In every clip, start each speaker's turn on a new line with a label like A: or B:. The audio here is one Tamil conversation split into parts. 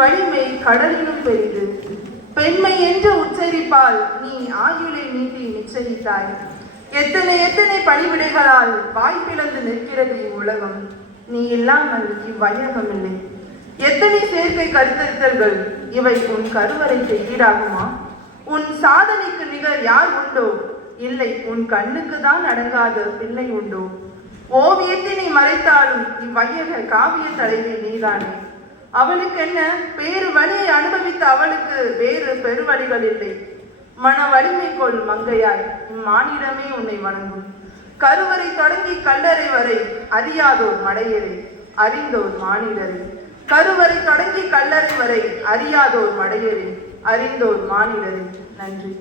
A: வலிமை கடலிலும் பெரிது. பெண்மை என்று உச்சரிப்பால் நீ ஆயுளை நீட்டி நிச்சயித்தாய். எத்தனை எத்தனை பணிவிடைகளால் வாய் நிற்கிறது இவ்வுலகம். நீ இல்லாமல் இவ்வையகம் இல்லை எத்தனை சேர்க்கை கருத்தரித்தல்கள் இவை உன் கருவறைக்கு ஈடாகுமா? உன் சாதனைக்கு நிகர் யார் உண்டோ? இல்லை உன் கண்ணுக்கு தான் அடங்காத பிள்ளை உண்டோ? ஓவியத்தினை மறைத்தாலும் இவ்வையக காவிய தலைவி நீதானே. அவளுக்கு என்ன? பேரு வழியை அனுபவித்த அவளுக்கு வேறு பெருவழிகள் இல்லை. மன வலிமை கொள் மங்கையாய் இம்மானிடமே உன்னை வணங்கும். கருவறை தொடங்கி கல்லறை வரை அறியாதோர் மடையரே அறிந்தோர் மானிடரே. கருவறை தொடங்கி கல்லறை வரை அறியாதோர் மடையரே அறிந்தோர் மானிடரே. நன்றி.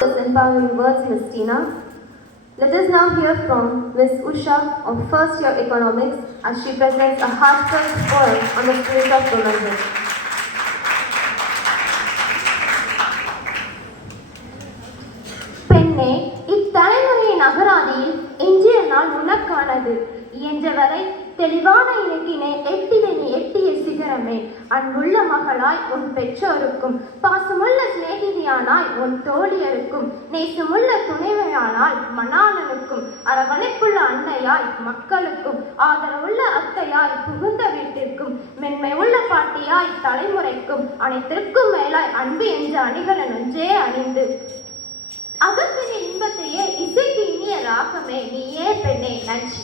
B: Those empowering words, Tina. Let us now hear from Ms. Usha of first year economics as she presents a heartfelt poem on the spirit of womanhood. பெண்ணே இத்தலைமுறையின் அகராதியில் இன்றைய நாள் உனக்கானது இயன்றவரை தெளிவான இலக்கினை எட்டிடனி எட்டிய சிகரமே அன்புள்ள மகளாய் உன் பெற்றோருக்கும் பாசமுள்ள சிநேகிதியானாய் உன் தோழியருக்கும் நேசமுள்ள துணைவனானாய் மணாளனுக்கும் அரவணைப்புள்ள அன்னையாய் மக்களுக்கும் ஆதரவுள்ள அத்தையாய் புகுந்த வீட்டிற்கும் மென்மை உள்ள பாட்டியாய் தலைமுறைக்கும் அனைத்திற்கும் மேலாய் அன்பு என்ற அணிகளை நொஞ்சே அணிந்து. அகத்தின் இன்பத்தையே இசைக்கு இனிய ராகமே நீயே பெண்ணே நன்றி.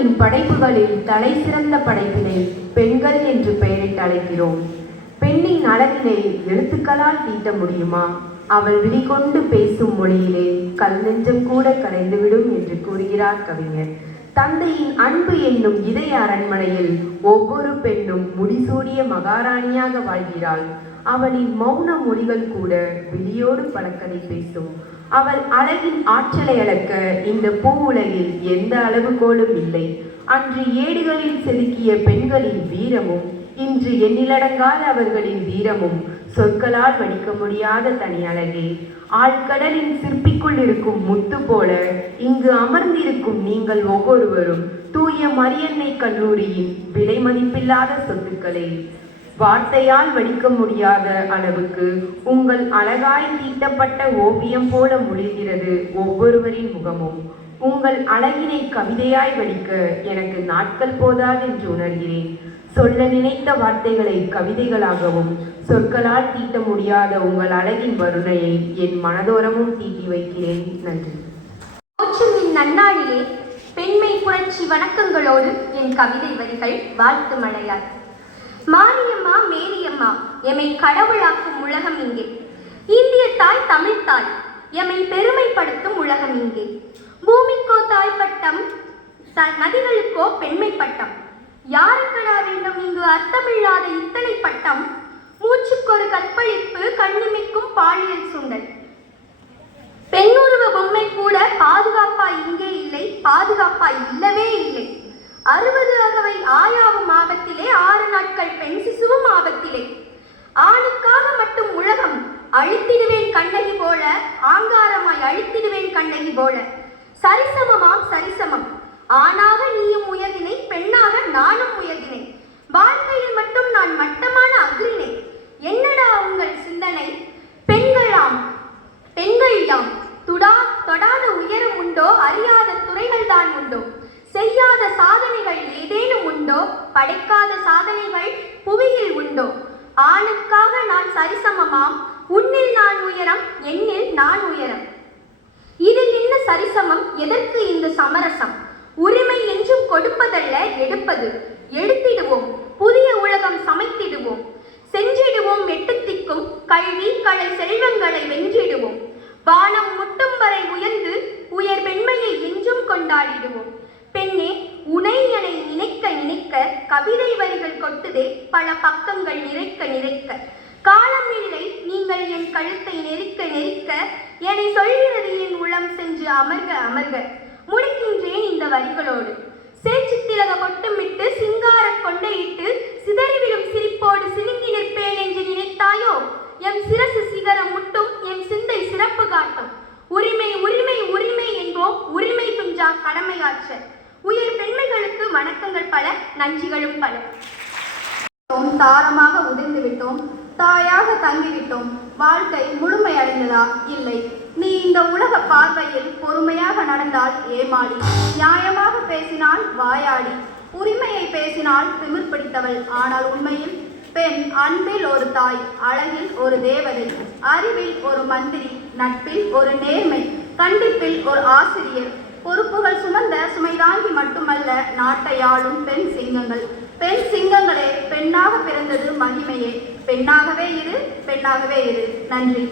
C: இறைவனின் படைப்புகளில் தலை சிறந்த படைப்பினை பெண்கள் என்று பெயரிட்டு அழைக்கிறோம். பெண்ணின் அழகினை எழுத்துக்களால் தீட்ட முடியுமா? அவள் விழிகொண்டு பேசும் மொழியிலே கல் நெஞ்சம் கூட கரைந்துவிடும் என்று கூறுகிறார் கவிஞர். தந்தையின் அன்பு என்னும் இதய அரண்மனையில் ஒவ்வொரு பெண்ணும் முடிசூடிய மகாராணியாக வாழ்கிறாள். அவளின் மௌன மொழிகள் கூட விழியோடு பழக்கதை பேசும். அவள் அழகின் ஆற்றலை அளக்க இந்த பூ உலகில் எந்த அளவுகோலும் இல்லை. அன்று ஏடுகளில் செதுக்கிய பெண்களின் வீரமும் இன்று எண்ணிலடங்காத அவர்களின் வீரமும் சொற்களால் வடிக்க முடியாத தனி அழகே. ஆழ்கடலின் சிற்பிக்குள் இருக்கும் முத்து போல இங்கு அமர்ந்திருக்கும் நீங்கள் ஒவ்வொருவரும் தூய மரியன்னை கல்லூரியின் விலை மதிப்பில்லாத சொத்துக்களே. வார்த்தையால் வடிக்க முடியாத அளவுக்கு உங்கள் அழகாய் தீட்டப்பட்ட ஓவியம் போல முடிகிறது ஒவ்வொருவரின் முகமும். உங்கள் அழகினை கவிதையாய் வடிக்க எனக்கு நாட்கள் போதாது என்று உணர்கிறேன். சொல்ல நினைத்த வார்த்தைகளை கவிதைகளாகவும் சொற்களால் தீட்ட முடியாத உங்கள் அழகின் வருணையை என் மனதோரமும் தீட்டி வைக்கிறேன். நன்றி.
B: போற்றும் இந்நன்னாளிலே பெண்மை புரட்சி வணக்கங்களோடு என் கவிதை வரிகள் வாழ்த்து மழையாய் மாரியம்மா மேரியம்மா எமை கடவுளாக்கும் உலகம் இங்கே. இந்திய தாய் தமிழ் தாய் எமை பெருமைப்படுத்தும் உலகம் இங்கே. பூமிக்கோ தாய் பட்டம் த- நதிகளுக்கோ பெண்மை பட்டம் யாருக்கடா வேண்டும் இங்கு அர்த்தமில்லாத இத்தனை பட்டம்? மூச்சுக்கொரு கற்பழிப்பு கண்ணிமைக்கும் பாலியல் சுண்டல். பெண்ணுருவ பொம்மை கூட பாதுகாப்பா இங்கே இல்லை பாதுகாப்பா இல்லவே இல்லை. அறுபது அகவை ஆயாவும் ஆபத்திலே ஆ நாட்கள் பெண் சிசுவும் ஆபத்திலே ஆணுக்காக மட்டும் உலகம் அழித்திடுவேன் கண்ணகி போல ஆங்காரமாய் அழித்திடுவேன் போல. சரிசமமாம் சரிசமம். ஆணாக நீயும் உயர்தினை பெண்ணாக நானும் உயர்தினை வாழ்க்கையில் மட்டும் நான் மட்டமான அக்ரிணை என்னடா உங்கள் சிந்தனை? பெண்களாம் பெண்கள் யாம் துடா தொடாத உயரம் உண்டோ? அறியாத துறைகள் தான் உண்டோ? செய்யாத சாதனைகள் ஏதேனும் உண்டோ? படைக்காத சாதனைகள் புவியில் உண்டோ? ஆணுக்காக நான் சரிசமமாம். உன்னில் நான் உயரம் என்னில் நான் உயரம். இதில் என்ன சரிசமம்? எதற்கு இந்த சமரசம்? உரிமை என்றும் கொடுப்பதல்ல எடுப்பது. எடுத்திடுவோம். புதிய உலகம் சமைத்திடுவோம். செஞ்சிடுவோம் எட்டுத்திக்கும் கல்வி கலை செல்வங்களை வென்றிடுவோம். வானம் முட்டும் வரை உயர்ந்து உயர் பெண்மையை என்றும் கொண்டாடிடுவோம். பெண்ணே உனை என நினைக்க நினைக்க கவிதை வரிகள் கொட்டுதே பல பக்கங்கள் நிறைக்க நிறைக்க. காலம் இல்லை நீங்கள் என் கழுத்தை நெரிக்க நெரிக்க என்னை சொல்கிறது என் உளம் சென்று அமர்க அமர்க. முடிக்கின்றேன் இந்த வரிகளோடு. சேற்று திலக பொட்டுமிட்டு சிங்கார கொண்டையிட்டு சிதறிவிடும் சிரிப்போடு சினுங்கி நிற்பேன் என்று நினைத்தாயோ? எம் சிரசு சிகரம் முட்டும் என் சிந்தை சிறப்பு காட்டும். உரிமை உரிமை உரிமை என்போம் உரிமை துஞ்சா கடமையாற்ற உயிர் பெண்மைகளுக்கு வணக்கங்கள் பல நன்றிகளும் பல.
D: தாரமாக உதிர்ந்து விட்டோம். தாயாக தங்கிவிட்டோம். வாழ்க்கை முழுமையடைந்ததா? இல்லை. நீ இந்த உலக பார்வையில் பொறுமையாக நடந்தால் ஏமாளி. நியாயமாக பேசினால் வாயாடி. உரிமையை பேசினால் திமிர் பிடித்தவள் ஆனால் உண்மையில் பெண் அன்பில் ஒரு தாய் அழகில் ஒரு தேவதை அறிவில் ஒரு மந்திரி நட்பில் ஒரு நேர்மை கண்டிப்பில் ஒரு ஆசிரியர். பொறுப்புகள் சுமந்த சுமைதாங்கி மட்டுமல்ல நாட்டை ஆளும் பெண் சிங்கங்கள். பெண் சிங்கங்களே பெண்ணாக பிறந்தது மகிமையே. பெண்ணாகவே இரு பெண்ணாகவே இரு. நன்றி.